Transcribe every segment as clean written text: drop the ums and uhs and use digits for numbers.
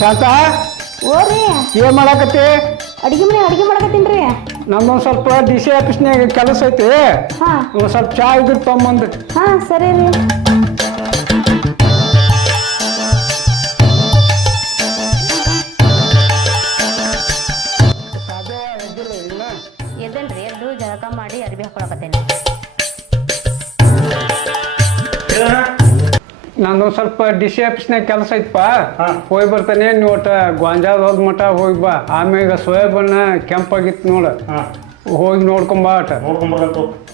ಶಾಂತ ಓರಿ ಏನ್ ಮಾಡಾಕತ್ತಿ? ಅಡಿಗೆ ಮಾಡಕತ್ತೀನ್ರಿ. ನಮ್ದೊಂದ್ ಸ್ವಲ್ಪ DC ಆಫೀಸ್ನಾಗ ಕೆಲಸ ಐತಿ. ಹಾ ಒಂದ್ ಸ್ವಲ್ಪ ಚಾ ಇದ್ರ ತೊಗೊಂಬಂದ್. ಹಾ ಸರಿ ರೀ. ಎದ್ದೇನ್ರಿ ಎದ್ದು ಜಳಕ ಮಾಡಿ ಅರ್ಬಿ ಹಾಕೊಳಕತ್ತೇನೆ. ನಂದೊಂದ್ ಸ್ವಲ್ಪ DC ಆಫೀಸ್ನಾಗ ಕೆಲಸ ಐತಪ್ಪ. ಹೋಗಿ ಬರ್ತಾನೆ. ನೀವು ಒಟ್ಟ ಗೊಂಜಾಳ ಹೋದ್ ಮಟ ಹೋಗಿ ಬಾ. ಆಮ್ಯಾಗ ಸೋಯಾಬೀನ್ ಕೆಂಪಾಗಿತ್ತು ನೋಡ, ಹೋಗಿ ನೋಡ್ಕೊಂಬಾ ಅಟ.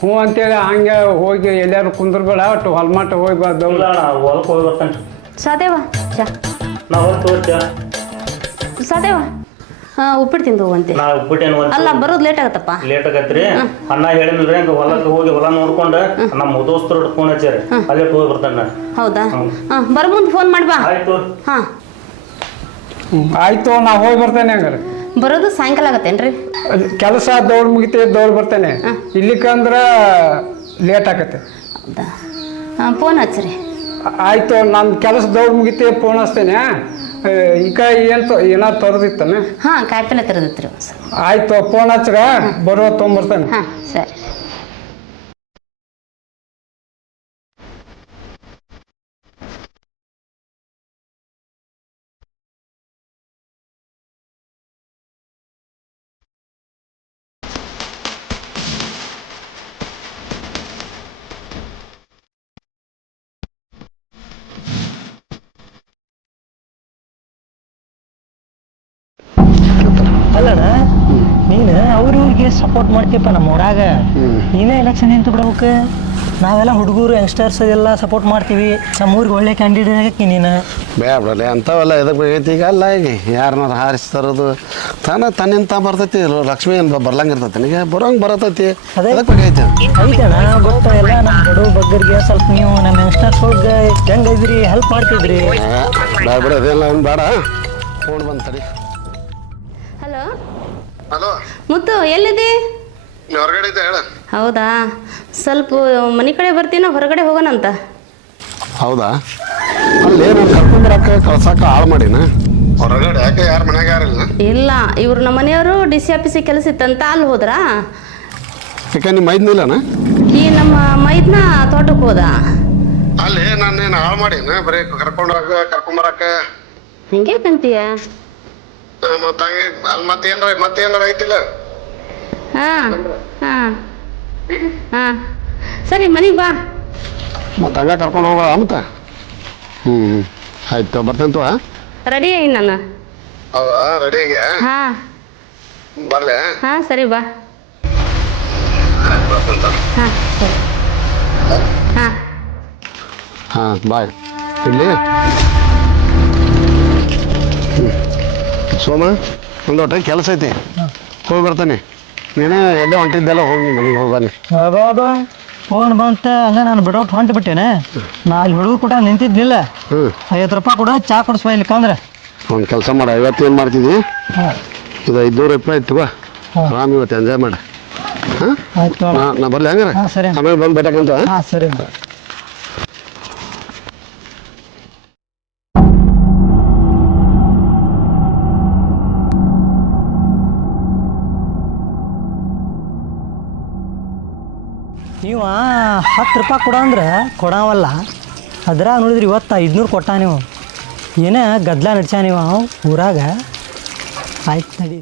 ಹ್ಞೂ ಅಂತೇಳಿ ಹಂಗೆ ಹೋಗಿ ಎಲ್ಲಾರು ಕುಂದ್ರಬೇಡ, ಒಟ್ಟು ಹೊಲ್ಮಟ ಹೋಗಿ ಬಾ. ಹೊಲಕ್ಕೆ ಹೋಗಿ ಬರ್ತಾನೆ. ಸಾದೇವ ಚಾ ನಾ ಹೊಲಕ್ಕೆ ಹೋಗ್ತೀಯ? ಸಾದೇವ ಉಪ್ಪಿಟ್ಟು ತಿಂದು ಹೋಗಂತೆ. ನಾ ಉಪ್ಪಿಟ್ಟೇನು ಅಲ್ಲ ಬರೋದು ಲೇಟ್ ಆಗತ್ತಪ್ಪ. ಲೇಟ್ ಆಗತ್ರಿ. ಅಣ್ಣ ಹೇಳಿದ್ರಿ ಹಂಗ ಹೊಲಕ್ಕೆ ಹೋಗಿ ಹೊಲ ನೋಡ್ಕೊಂಡು ನಮ್ಮ ದೋಸ್ತರು ಫೋನ್ ಹಚ್ಚಾರಿ, ಅಲ್ಲೇ ಹೋಗಿ ಬರ್ತಾನೆ. ಹೌದಾ? ಬರ ಮುಂದೆ ಫೋನ್ ಮಾಡ್ಬಾ. ಆಯ್ತು. ಹಾ ಆಯ್ತು, ನಾ ಹೋಗಿ ಬರ್ತೇನೆ. ಹಂಗಾರೆ ಬರೋದು ಸಾಯಂಕಾಲ ಆಗತ್ತೇನ್ರಿ? ಕೆಲಸ ದೌಡ್ ಮುಗಿತಿ ದೌಡ್ ಬರ್ತೇನೆ. ಇಲ್ಲಿಕಂದ್ರ ಲೇಟ್ ಆಗತ್ತೆ. ಹೌದಾ? ಫೋನ್ ಹಚ್ಚ್ರಿ. ಆಯ್ತು, ನನ್ನ ಕೆಲಸ ದೌಡ್ ಮುಗಿತಿ ಫೋನ್ ಹಚ್ತೇನೆ. ಈಗ ಏನಾದ್ರು ತರದಿತ್ತಾನೆ? ಹಾ ಕಾಯಿಪಲ್ಲೆ ತರದಿತ್ರಿ. ಆಯ್ತು, ಫೋನ್ ಹಚ್ಚ್ರ ಬರೋ ತೊಗೊಂಬರ್ತಾನೆ. ಹಾ ಸರಿ. ಅಲ್ಲಣ್ಣ, ನೀನು ಅವ್ರಿಗೆ ಸಪೋರ್ಟ್ ಮಾಡ್ತೀಯಪ್ಪ. ನಮ್ಮ ಊರಾಗ ನೀನೇ ಎಲೆಕ್ಷನ್ ನಿಂತು ಬಿಡ್ಬೇಕು. ನಾವೆಲ್ಲ ಹುಡುಗರು ಯಂಗ್ಸ್ಟರ್ಸ್ ಎಲ್ಲ ಸಪೋರ್ಟ್ ಮಾಡ್ತೀವಿ. ನಮ್ಮ ಊರಿಗೆ ಒಳ್ಳೆ ಕ್ಯಾಂಡಿಡೇಟ್ ಆಗಕ್ಕೆ ನೀನು ಬೇಡಲ್ಲ ಅಂಥವೆಲ್ಲ ಎದಕ್ಕೆ ಬೇಕೈತಿ? ಈಗ ಅಲ್ಲ, ಈಗ ಯಾರನ್ನಾರು ಹಾರಿಸಿ ತರೋದು ತನ್ನಿಂತ ಬರ್ತೈತಿ. ಲಕ್ಷ್ಮಿ ಏನು ಬರ್ಲಂಗಿರ್ತೈತಿ, ನನಗೆ ಬರೋಂಗೆ ಬರತೈತಿ. ಅದಕ್ಕೆ ಬೇಕೈತಿ. ಐತಣ್ಣ ಗೊತ್ತ. ಎಲ್ಲ ನಮ್ಮ ಬಡವ ಬಗ್ಗರಿಗೆ ಸ್ವಲ್ಪ ನೀವು ನಮ್ಮ ಯಂಗ್ಸ್ಟರ್ಸ್ ಒಳಗೆ ಹೆಂಗೆ ಇದ್ರಿ, ಹೆಲ್ಪ್ ಮಾಡ್ತಿದ್ರಿ. ಬೇಡ ಬಿಡ, ಅದೆಲ್ಲ ಒಂದು ಬೇಡ. ಫೋನ್ ಬಂತಡಿ. ಹಲೋ ಹಲೋ ಮುತ್ತು, ಎಲ್ಲಿದೆ? ಹೊರಗಡೆ ಇದ್ದೆ, ಹೇಳ. ಹೌದಾ? ಸ್ವಲ್ಪ ಮನೆ ಕಡೆ ಬರ್ತೀನ, ಹೊರಗಡೆ ಹೋಗೋಣಂತ. ಹೌದಾ? ಅಲ್ಲಿ ನಾನು ಕರ್ಕೊಂಬರಕ್ಕೆ ಕಳ್ಸಕ್ಕೆ ಹಾಳು ಮಾಡಿನ ಹೊರಗಡೆ. ಯಾಕೆ, ಯಾರು ಮನ್ಯಾಗ ಯಾರಿಲ್ಲ? ಇಲ್ಲ, ಇವ್ರು ನಮ್ಮ ಮನೆಯವರು DC ಆಫೀಸಿಗೆ ಕೆಲಸ ಇತ್ತಂತ ಅಲ್ಲಿ ಹೋದ್ರಾ? ಯಾಕೆ ನಿಮ್ಮ ಮೈದ್ನಿಲ್ಲನ? ಈ ನಮ್ಮ ಮೈದ್ನ ತೋಟಕ್ಕೆ ಹೋದ. ಅಲ್ಲಿ ನಾನೇನು ಹಾಳು ಮಾಡೀನ? ಬರೀ ಕರ್ಕೊಂಬರಕ್ಕೆ ಹಿಂಗೆ ಕಂತೀಯ? ಮತ್ತೆ ಅಲ್ಲಿ ಮತ್ತೇನಾರ ಐತಿಲ್ಲ? ಹಾಂ ಹಾಂ ಹಾಂ ಸರಿ, ಮನೆಗೆ ಬಾ. ಮತ್ತೆ ಹಂಗೆ ಕರ್ಕೊಂಡು ಹೋಗೋಣ ಮತ್ತೆ. ಆಯ್ತು, ಬರ್ತೇನೆ. ರೆಡಿ ಆಗಿ ನಾನು. ಹೌದಾ? ರೆಡಿ ಆಗ್ಯಾ? ಹಾಂ ಬರ್ಲೆ? ಹಾಂ ಸರಿ, ಬಾ. ಬರ್ತೇನೆ. ಹಾಂ ಸರಿ. ಹಾಂ ಹಾಂ, ಬಾಯ್. ಇಲ್ಲಿ ಸೋಮ, ಒಂದು ಒಟ್ಟು ಕೆಲಸ ಐತಿ, ಹೋಗಿ ಬರ್ತಾನೆ. ನೀನೇ ಎಲ್ಲೋ ಹೊಂಟಿದ್ದೆಲ್ಲ ಹೋಗಿ ಮನೆಗೆ ಹೋಗಿ. ಫೋನ್ ಬಂತ ಹಂಗ ನಾನು ಬಿಡೋಟ್ ಹೊಂಟು ಬಿಟ್ಟೇನೆ. ನಾ ಅಲ್ಲಿ ಹುಡುಗ ಕೂಡ ನಿಂತಿದ್ನಿಲ್ಲ. 50 ರೂಪಾಯಿ ಕೂಡ ಚಾ ಕೊಡಿಸ್ಬಾ ಇಲ್ಲಿಕಂದ್ರೆ. ಒಂದು ಕೆಲಸ ಮಾಡ, ಇವತ್ತು ಏನು ಮಾಡ್ತಿದ್ವಿ, ಇದು 500 ರೂಪಾಯಿ ಇತ್ತು. ಆರಾಮ್ ಇವತ್ತು ಎಂಜಾಯ್ ಮಾಡ. ಹಾಂ ಆಯ್ತು, ನಾ ಬರಲಿ ಹಂಗಾರೆ. ಸರಿ, ಆಮೇಲೆ ಬಂದು ಬೇಟಕ್ಕಂತ. ಹಾಂ ಸರಿ. ನೀವು 10 ರೂಪಾಯಿ ಕೊಡ ಅಂದ್ರೆ ಕೊಡವಲ್ಲ. ಅದ್ರಾಗ ನೋಡಿದ್ರಿ ಇವತ್ತು 500 ಕೊಟ್ಟ. ನೀವು ಏನೇ ಗದ್ಲ ನಡ್ಸ ನೀವು ಊರಾಗ. ಆಯ್ತು ನಡಿ.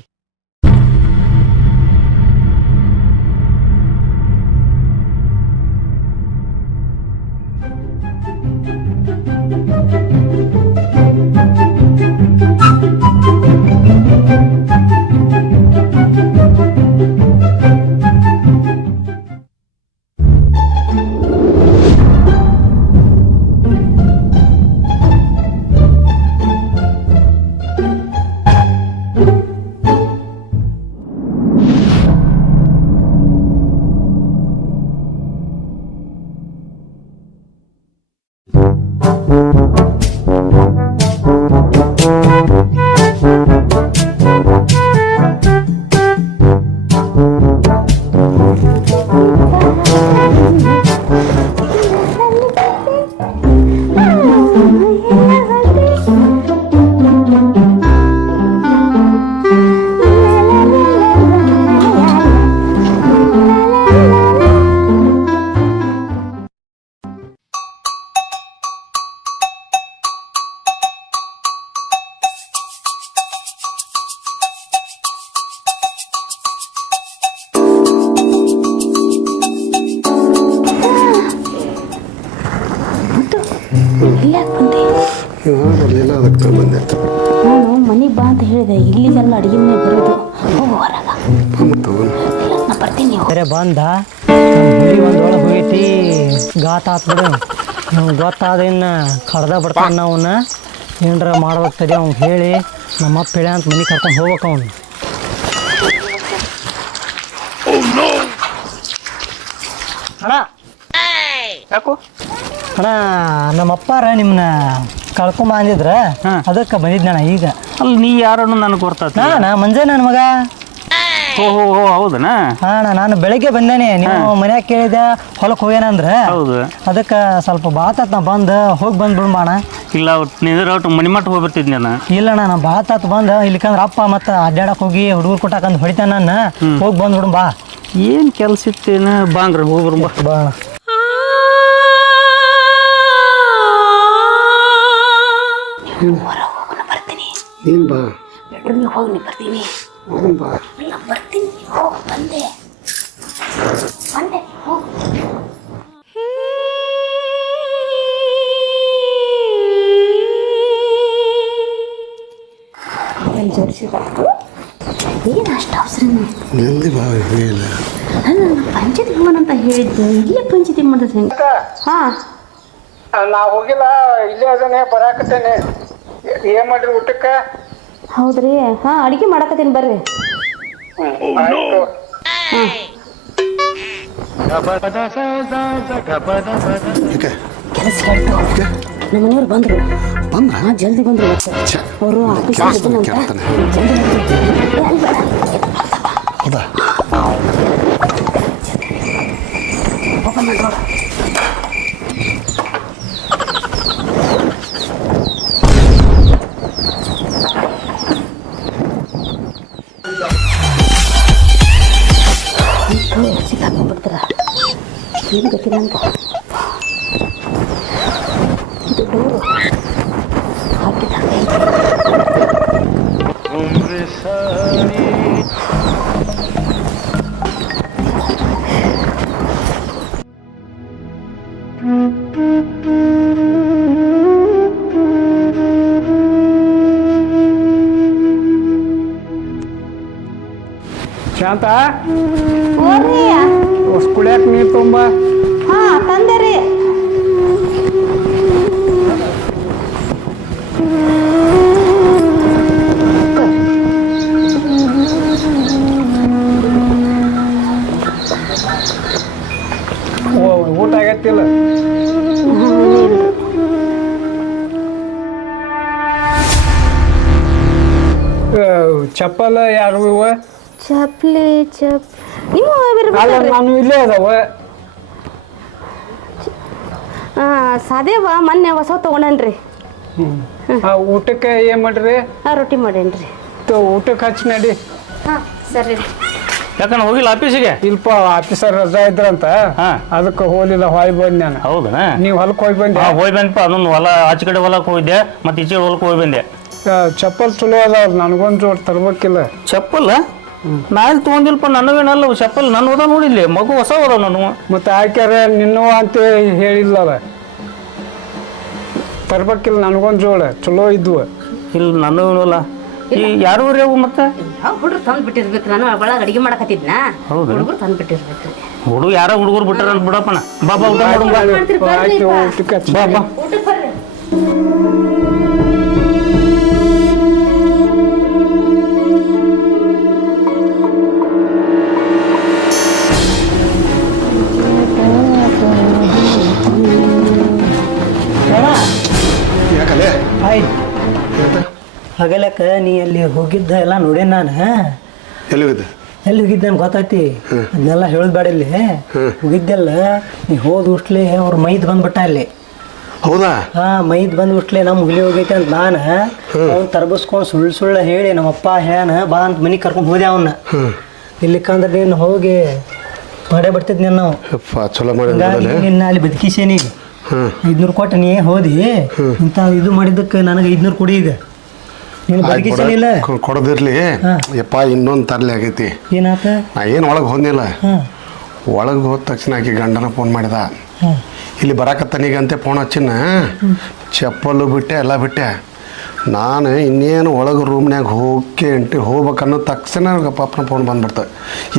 ಇವಾಗ ಬರಲಿಲ್ಲ ಅದಕ್ಕೆ ಬಂದೆ. ನಾನು ಮನೆಗೆ ಬಾ ಅಂತ ಹೇಳಿದೆ, ಇಲ್ಲಿಗೆಲ್ಲ ಅಡುಗೆ ಮನೆ ಬರೋದು. ಹೋಗು ಹೊರಗ. ಮತ್ತು ಇಲ್ಲ, ನಾ ಬರ್ತೀನಿ. ಬೇರೆ ಬಂದ ಹುಲಿ ಒಂದು ಒಳಗೆ ಹೋಗೈತಿ, ಗಾತ ಆತ್ಬಿಡು. ನಮ್ಗೆ ಗೊತ್ತಾದ ಇನ್ನು ಕಡ್ದ ಬಿಡ್ತಾನೆ ಅವನ್ನ. ಏನರ ಮಾಡ್ಬೇಕಾಗ್ತದೆ ಅವ್ನು ಹೇಳಿ ನಮ್ಮಪ್ಪ ಹೇಳಿ ಅಂತ ಮನೆ ಕರ್ಕೊಂಡು ಹೋಗ್ಬೇಕು ಅವನು. ಅಣ್ಣ ಯಾಕೋ ಅಣ್ಣ, ನಮ್ಮಪ್ಪಾರ ನಿಮ್ಮನ್ನ ಕಳ್ಕೊಂಬ ಅಂದಿದ್ರ, ಅದಕ್ಕೆ ಬಂದಿದ್ದಣ್ಣ ಈಗ. ಅಲ್ಲಿ ನೀ ಯಾರನ್ನು ನನಗೆ ಗೊತ್ತಾತ. ನಾ ಮಂಜೆ ನನ್ನ ಮಗ. ಓಹೋ ಹೌದನ? ಹಾ ಅಣ್ಣ, ನಾನು ಬೆಳಗ್ಗೆ ಬಂದೇನೆ. ನೀವು ಮನ್ಯಾಗ ಕೇಳಿದೆ ಹೊಲಕ್ಕೆ ಹೋಗ್ಯಾನಂದ್ರೆ, ಹೌದು. ಅದಕ್ಕೆ ಸ್ವಲ್ಪ ಬಾತಾತ್ ನಾ ಬಂದು ಹೋಗಿ ಬಂದ್ಬಿಡ್ಬಾಣ. ಇಲ್ಲ ನಿಂದ್ರೆ ಮನಿ ಮಟ್ಟ ಹೋಗಿ ಬರ್ತಿದ್ನಿ ನಾನು. ಇಲ್ಲಣ್ಣ, ನಾ ಬಾತಾತ್ ಬಂದು ಇಲ್ಲಿಕಂದ್ರೆ ಅಪ್ಪ ಮತ್ತು ಅಡ್ಡಾಡಕ್ಕೆ ಹೋಗಿ ಹುಡುಗರು ಕೊಟ್ಟಾಕಂದು ಹೊಡಿತಾನ ನನ್ನ. ಹೋಗಿ ಬಂದ್ಬಿಡು ಬಾ. ಏನು ಕೆಲಸ ಇತ್ತೇನು? ಬಾಂಗ್ರಿ ಹೋಗಿ ಬರೋಣ ಬಾ ಅಣ್ಣ. ಬರ್ತೀನಿ. ನೀನು ಬಾ, ಬೆಡ್ರೂಮಿಗೆ ಹೋಗಿ ಬರ್ತೀನಿ. ಹೋಗೋಣ ಬಾ. ಇಲ್ಲ, ಬರ್ತೀನಿ. ಹೋಗಿ ಬಂದೆ ಹೋಗಿ. ಏನು ಅಷ್ಟು ಅವಸರ? ಜಲ್ದಿ ಬಾ. ಇಲ್ಲ ನಾನು ಪಂಚಾಯತಿ ಹೋಗೋಣ ಅಂತ ಹೇಳಿದ್ದು, ಇಲ್ಲೇ ಪಂಚಾಯತಿ ಮಾಡೋದು ಹೆಂಗೆ? ಹಾಂ, ನಾ ಹೋಗಿಲ್ಲ, ಇಲ್ಲೇ ಅದನ್ನೇ ಬರಾಕತ್ತೇನೆ. ಏನು ಮಾಡ್ರಿ ಊಟಕ್ಕೆ? ಹೌದ್ರಿ. ಹಾಂ, ಅಡುಗೆ ಮಾಡಕತ್ತೀನಿ ಬರ್ರಿ. ಆಯ್ತು. ಯಾಕೆ ಕೆಲಸ ಹೇಳ್ತು. ನಮ್ಮ ಮನೆಯವ್ರು ಬಂದರು. ಬಂದ್ರ? ಹಾಂ, ಜಲ್ದಿ ಬಂದರು. ಮತ್ತೆ ಅವರು ಆಫೀಸಲ್ಲಿ ಇದ್ದನಂತ. ಜಲ್ದಿ ಹೌದಾ? ಓಪನ್ ಮಾಡಿ ನೋಡು. ಸಿಕ್ಕಾಕೊಂಡ್ಬಿಡ್ತಾರ. ಏನು ಗೊತ್ತಿಲ್ಲ ಅಂತ ಇದು ಡೋರು ಹಾಕಿದ್ದಾರೆ. ಶಾಂತ, ಓರಿ. ಕುಡಿಯಕ್ಕೆ ನೀರು ತುಂಬ. ಹಾಂ, ತಂದೆ ರೀ. ಊಟ ಆಗತ್ತಿಲ್ಲ? ಚಪ್ಪಲ್ ಯಾರು ಇವ? ಚಪ್ಲಿ ನೀವು ಅಲ್ಲ, ನಾನು ಇಲ್ಲೇ ಅದಾವ. ಸಾದೇವ ಮೊನ್ನೆ ಹೊಸ ತೊಗೊಂಡೇನ್ರಿ. ಊಟಕ್ಕೆ ಏನು ಮಾಡ್ರಿ? ರೊಟ್ಟಿ ಮಾಡೇನ್ರಿ. ಊಟಕ್ಕೆ ಹಚ್ಚಿ ನಡಿ. ಹಾಂ, ಸರಿ ರೀ. ಯಾಕಂದ್ರೆ ಹೋಗಿಲ್ಲ ಆಫೀಸಿಗೆ? ಇಲ್ಪ ಆಫೀಸರ್ ರಜಾ ಇದ್ರಂತ, ಅದಕ್ಕೆ ಹೋಲಿಲ್ಲ. ಹೊಯ್ ಬಂದೆ ನಾನು. ಹೌದಾ? ನೀವು ಹೊಲಕ್ಕೆ ಹೋಗಿ ಬಂದೆ? ಹೋಗಿ ಬಂದಪ್ಪ. ಅದೊಂದು ಹೊಲ ಆಚೆ ಕಡೆ ಹೊಲಕ್ಕೆ ಹೋಗಿದ್ದೆ, ಮತ್ತೆ ಈಚೆ ಹೊಲಕ್ಕೆ ಹೋಗಿ ಬಂದೆ. ಚಪ್ಪಲ್ ಚಲೋ ಅದಾವ, ನನಗೊಂದು ಜೋಡ್ ತರ್ಬೇಕಿಲ್ಲ. ಚಪ್ಪಲ್ ನಾ ಇಲ್ಲಿ ತೊಗೊಂಡಿಲ್ಪ. ನನಗೇನಲ್ಲ ಚಪ್ಪಲ್, ನನ್ನ ಹೋದ ನೋಡಿಲ್ಲ. ಮಗು ಹೊಸ ಹೋದ ನಾನು. ಮತ್ತೆ ಹಾಕ್ಯಾರ ನಿನ್ನೂ ಅಂತ ಹೇಳಿಲ್ಲಲ್ಲ. ತರ್ಬೇಕಿಲ್ಲ ನನಗೊಂದು ಜೋಳ ಚಲೋ ಇದ್ವು. ಇಲ್ಲ ನನಗೇನಲ್ಲ. ಈ ಯಾರು ಅವು ಮತ್ತೆ ಹುಡುಗರು ತಂದು ಬಿಟ್ಟಿರ್ಬೇಕು. ನಾನು ಒಳಗೆ ಅಡುಗೆ ಮಾಡಕತ್ತಿದ್ನ. ಹೌದು, ಹುಡುಗರು ತಂದು ಬಿಟ್ಟಿರ್ಬೇಕ್ರಿ. ಹುಡುಗ ಯಾರೋ ಹುಡುಗರು ಬಿಟ್ಟಾರ ಅಂತ ಬಿಡಪ್ಪಣ. ಬಾ ಬಾ, ಊಟ ಮಾಡೋಣ ಬಾ. ಆಯ್ತು, ಊಟಕ್ಕೆ ಹಚ್ಚಿ. ಬಾ ಬಾ. ಊಟಕ್ಕೆ ಬರ್ರಿ. ಯಾಕಲ್ಲೇ ಆಯ್ತು, ಹಗಲಕ್ಕ ನೀ ಅಲ್ಲಿ ಹೋಗಿದ್ದ ಎಲ್ಲ ನೋಡೇನ್ ನಾನು. ಎಲ್ಲಿ ಹೋಗಿದ್ದೆ? ಎಲ್ಲಿ ಹೋಗಿದ್ದೆ ಅಂತ ಗೊತ್ತೈತಿ. ಅದನ್ನೆಲ್ಲ ಹೇಳೋದು ಬೇಡ. ಇಲ್ಲಿ ಹೋಗಿದ್ದೆಲ್ಲ ನೀ ಹೋದ ಉಷ್ಟ್ಲೆ ಅವ್ರ ಮೈದ್ ಬಂದ್ಬಿಟ್ಟ ಅಲ್ಲಿ. ಹೌದಾ? ಮೈದ್ ಬಂದ್ ಉಷ್ಟ್ಲೆ ನಮ್ಮ ಹುಲಿ ಹೋಗೈತೆ ಅಂತ ನಾನು ಅವ್ನು ತರ್ಬಸ್ಕೊಂಡು ಸುಳ್ಳು ಹೇಳಿ ನಮ್ಮಪ್ಪ ಹೇಳ್ಯಾನ ಬಾ ಅಂತ ಮನೆಗೆ ಕರ್ಕೊಂಡು ಹೋದೆ ಅವನ್ನ. ಇಲ್ಲಿಕಂದ್ರೆ ನೀನು ಹೋಗಿ ಮಾಡೇ ಬಿಡ್ತಿದ್ನಿ ನಾವು. ಚಲೋ ಮಾಡಿ ನಿನ್ನ ಅಲ್ಲಿ ಬದುಕಿಸೇನಿ. 500 ಕೊಟ್ಟು ನೀ ಹೋದಿ ಇಂಥ ಇದು ಮಾಡಿದ್ದಕ್ಕೆ ನನಗೆ 500 ಕೊಡಿ. ಈಗ ನೀನು ಬದುಕಿಸೇನಿಲ್ಲ. ಕೊಡೋದಿರ್ಲಿ ಯಪ್ಪ. ಇನ್ನೊಂದು ತರಲಿ ಆಗೈತಿ. ಏನಾತ? ನಾ ಏನು ಒಳಗೆ ಹೋದ್ನಿಲ್ಲ. ಒಳಗೆ ಹೋದ ತಕ್ಷಣ ಆಕೆ ಗಂಡನ ಫೋನ್ ಮಾಡಿದ. ಇಲ್ಲಿ ಬರಾಕತ್ತನೀಗ ಅಂತೆ ಫೋನ್ ಹಚ್ಚಿನ ಚಪ್ಪಲು ಬಿಟ್ಟೆ ಎಲ್ಲ ಬಿಟ್ಟೆ. ನಾನು ಇನ್ನೇನು ಒಳಗೆ ರೂಮ್ನ್ಯಾಗ ಹೋಗ್ಬೇಕನ್ನೋ ತಕ್ಷಣ ನನಗೆ ಪಾಪನ ಫೋನ್ ಬಂದ್ಬಿಡ್ತು.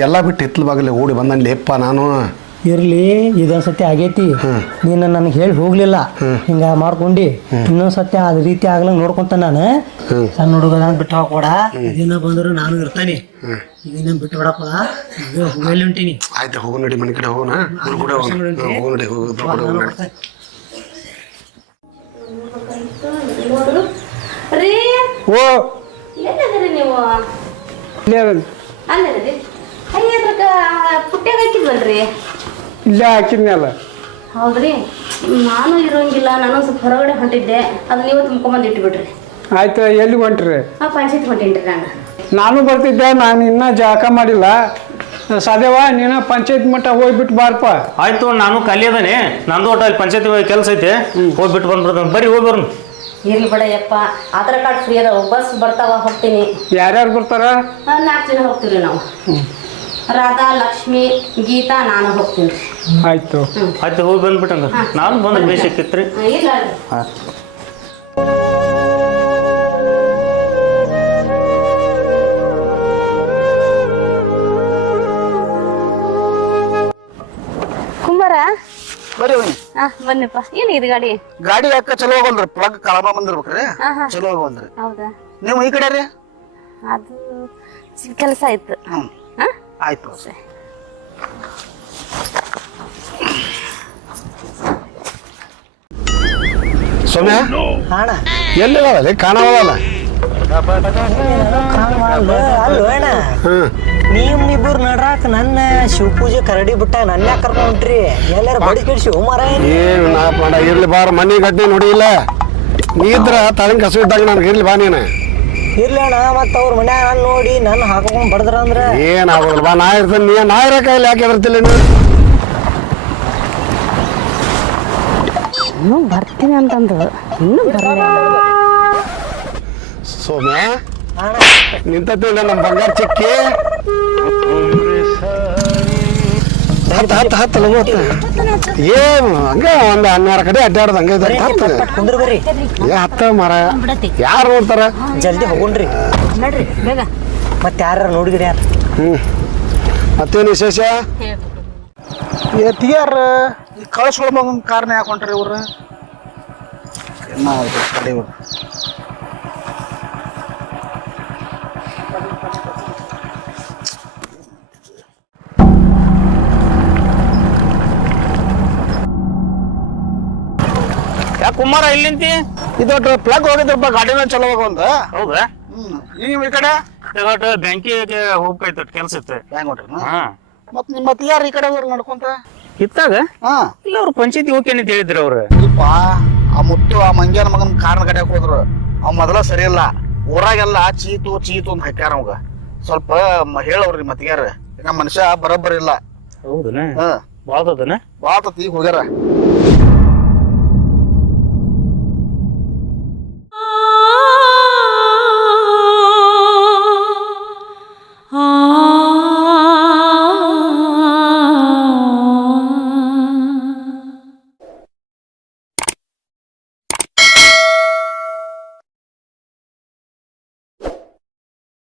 ಎಲ್ಲ ಬಿಟ್ಟು ಹಿತ್ಲ ಬಾಗಲೇ ಓಡಿ ಬಂದನು ಲೇಪ್ಪ ನಾನು. ಇರ್ಲಿ ಇದೊಂದು ಸತಿ ಆಗೈತಿ, ನೀನು ನನಗೆ ಹೇಳಿ ಹೋಗ್ಲಿಲ್ಲ, ಹಿಂಗ ಮಾಡ್ಕೊಂಡು ಇನ್ನೊಂದು ಸತಿ ಅದ ರೀತಿ ಆಗ್ಲಂಗ ನೋಡ್ಕೊಂತ ನಾನು ಸಣ್ಣ ಹುಡುಗ ಬಿಟ್ಟು ಹೋಗ್ಬೇಡ, ಇದನ್ನ ಬಂದ್ರು ನಾನು ಇರ್ತಾನೆ, ಇದನ್ನ ಬಿಟ್ಟು ಬಿಡಪ್ಪ, ಹೋಗಲ್ಲಿ ಹೊಂಟೀನಿ. ಆಯ್ತು ಹೋಗು ನಡಿ, ಮನೆ ಕಡೆ ಹೋಗೋಣ, ಹೋಗು ನಡಿ, ಹೋಗು. ಓ ಎಲ್ಲದ್ರಿ ನೀವು? ಇಲ್ಲೇ ಅಲ್ಲದ್ರಿ ಅಯ್ಯ ಅದ್ರಕ್ಕ ಪುಟ್ಟ್ಯಾಗ ಹಾಕಿದ್ವಲ್ರಿ? ಇಲ್ಲೇ ಹಾಕಿದ್ನಲ್ಲ. ಹೌದ್ರಿ, ನಾನು ಇರೋಂಗಿಲ್ಲ, ನಾನು ಸ್ವಲ್ಪ ಹೊರಗಡೆ ಹೊಂಟಿದ್ದೆ, ಅದನ್ನ ನೀವು ತುಂಬ್ಕೊಂಬಂದು ಇಟ್ಬಿಡ್ರಿ. ಆಯ್ತು, ಎಲ್ಲಿ ಹೊಂಟ್ರಿ? ಪಂಚಾಯತ್ ಹೊಂಟೀನ್ರಿ ನಾನು ಬರ್ತಿದ್ದೆ, ನಾನು ಇನ್ನೂ ಜಳಕ ಮಾಡಿಲ್ಲ. ಸದೇವ ನೀನು ಪಂಚಾಯತ್ ಮಟ್ಟ ಹೋಗ್ಬಿಟ್ಟು ಬಾರಪ್ಪ. ಆಯ್ತು, ನಾನು ಖಾಲಿ ಅದಾನೆ, ನಂದು ಒಟ್ಟು ಅಲ್ಲಿ ಪಂಚಾಯತಿ ಕೆಲಸ ಐತೆ, ಹೋಗ್ಬಿಟ್ಟು ಬಂದ್ಬಿಡ್ತಾನೆ. ಬರ್ರಿ ಹೋಗಿ ಬರ್ನು. ಇರ್ಲಿ ಬಿಡಯ್ಯಪ್ಪ, ಆಧಾರ್ ಕಾರ್ಡ್ ಫ್ರೀ ಅದಾವ, ಬಸ್ ಬರ್ತಾವ, ಹೋಗ್ತೀನಿ. ಯಾರ್ಯಾರು ಬರ್ತಾರ? 4 ಜನ ಹೋಗ್ತೀವಿ ನಾವು. ರಾಧಾ, ಲಕ್ಷ್ಮಿ, ಗೀತಾ, ನಾನು ಹೋಗ್ತೀನಿ. ಆಯ್ತು ಆಯ್ತು, ಹೋಗಿ ಬಂದ್ಬಿಟ್ಟಂಗ. ನಾನು ಬಂದ್ರೆ ಬೇಸಿಕ್ಕಿತ್ರಿ. ಇಲ್ಲ ಹಾಂ ಕುಂಬಾರ ಬರ್ರಿ ಬನ್ನಿ. ಬನ್ನಿಪ್ಪ. ಏನಿದೆ ಗಾಡಿ? ಗಾಡಿ ಯಾಕೆ ಚಲೋ ಹೋಗಲ್ರಿ, ಪ್ಲಗ್ ಕಳಮ ಬಂದಿರ್ಬೇಕ್ರಿ, ಚಲೋ ಹೋಗಲ್ರಿ. ಹೌದಾ? ನೀವು ಈ ಕಡೆ ರೀ? ಅದು ಕೆಲಸ ಆಯ್ತು. ಆಯ್ತು. ಸೌಮ್ಯ ಅಣ್ಣ ಎಲ್ಲಿದಾವಲ್ಲಿ ಕಾಣವಲ್ಲ? ಅಲ್ವ ಅಣ್ಣ, ನಿಮ್ಮಿಬ್ಬರು ನಡ್ರಾಕ ನನ್ನ ಶಿವಪೂಜೆ ಕರಡಿ ಬಿಟ್ಟ ನನ್ನ ಯಾಕೆ ಕರ್ಕೊಂಡ್ ಹೊಂಟ್ರಿ? ಎಲ್ಲಾರು ಬಡಿ ಕೆಡ್ಸಿ ಮಾರ ಏನು ನಾ ಮಾಡ ಇರ್ಲಿ ಬಾರ, ಮನೆ ಗಡ್ಡೆ ನೋಡಿಲ್ಲ ನೀ ಇದ್ರ ತಳಿನ ಕಸು ಇದ್ದಾಗ ನನಗೆ ಇರ್ಲಿ ಬಾ ನೀನು. ಇರ್ಲಿ ಅಣ್ಣ, ಮತ್ತ ಅವ್ರ ಮನ್ಯಾಗ ನಾನು ನೋಡಿ ನನ್ನ ಹಾಕೊಂಡ್ ಬಡದ್ರ ಅಂದ್ರ ಏನ್ ಆಗೋಲ್ಲ ಬಾ, ನಾ ಇರ್ತೇನೆ. ನೀ ನಾ ಇರೋ ಕೈಲಿ ಯಾಕೆ ಎದರ್ತಿಲ್ಲ ನೀನು? ಇನ್ನೂ ಬರ್ತೀನಿ ಅಂತಂದು ಇನ್ನೂ ಬರಲ್ಲ. ಸೌಮ್ಯ ನಿಂತಿಲ್ಲ ನಮ್ಮ ಬಂಗಾರ ಚಿಕ್ಕಿ. ಹತ್ತಲ್ಲ ಏನು ಹಂಗ ಒಂದು 12 ಕಡೆ ಅಡ್ಡಾಡ್ದ ಹಂಗ ಕುಂದ್ರ ಬರ್ರಿ. ಹತ್ತ ಮರ ಯಾರು ನೋಡ್ತಾರ? ಜಲ್ದಿ ಹೋಗುಣ್ರಿ ನಡ್ರಿ ಬೇಗ. ಮತ್ತೆ ಯಾರು ನೋಡಿದ್ರಿ ಯಾರು? ಮತ್ತೇನು ವಿಶೇಷ? ಎತ್ತಿಗ್ಯಾರ ಕಳಿಸ್ಕೊಳ ಮಗನ ಕಾರಣ ಯಾಕೆ ಹೊಂಟ್ರಿ ಇವ್ರು? ಯಾಕೆ ಕುಮಾರ ಇಲ್ಲಿ ನಿಂತಿ? ಇದೊಟ್ಟು ಪ್ಲಗ್ ಹೋಗಿದ್ರಪ್ಪ, ಗಾಡಿನ ಚಲೋ ಹೋಗಂದ. ಹೌದಾ? ನೀವು ಈ ಕಡೆ ಬ್ಯಾಂಕಿಗೆ ಹೋಗ್ಬೇಕಾಯ್ತು, ಕೆಲಸ ಇತ್ತು. ಹೆಂಗ್ ಹೊಂಟ್ರಿ? ಹಾ, ಮತ್ ನಿಮ್ಮ ಯಾರು ಈ ಕಡೆ ಹೋಗ್ರಿ ನಡ್ಕೊಂತ? ಇತ್ತಾಗ ಹಾ ಇಲ್ಲ, ಅವ್ರು ಪಂಚಾಯತಿ ಹೋಗ್ತೇನೆ ಅಂತ ಹೇಳಿದ್ರು ಅವ್ರು. ಇಲ್ಪ ಆ ಮುತ್ತು ಆ ಮಂಗ್ಯಾನ ಮಗನ ಕಾರಣ ಕಡೆ ಹೋದ್ರು. ಅವ್ ಮೊದಲ ಸರಿ ಇಲ್ಲ, ಊರಾಗೆಲ್ಲ ಚೀತು ಅಂತ ಹಾಕ್ಯಾರ ಅವಾಗ. ಸ್ವಲ್ಪ ಹೇಳವ್ರಿ ಮತ್ತಿಗ್ಯಾರ, ನಮ್ಮ ಮನುಷ್ಯ ಬರೋಬ್ಬರಿ ಇಲ್ಲ. ಹೌದನ? ಹಾ ಬಾಳ್ತದನ? ಬಾತತ್ ಈಗ ಹೋಗ್ಯಾರ.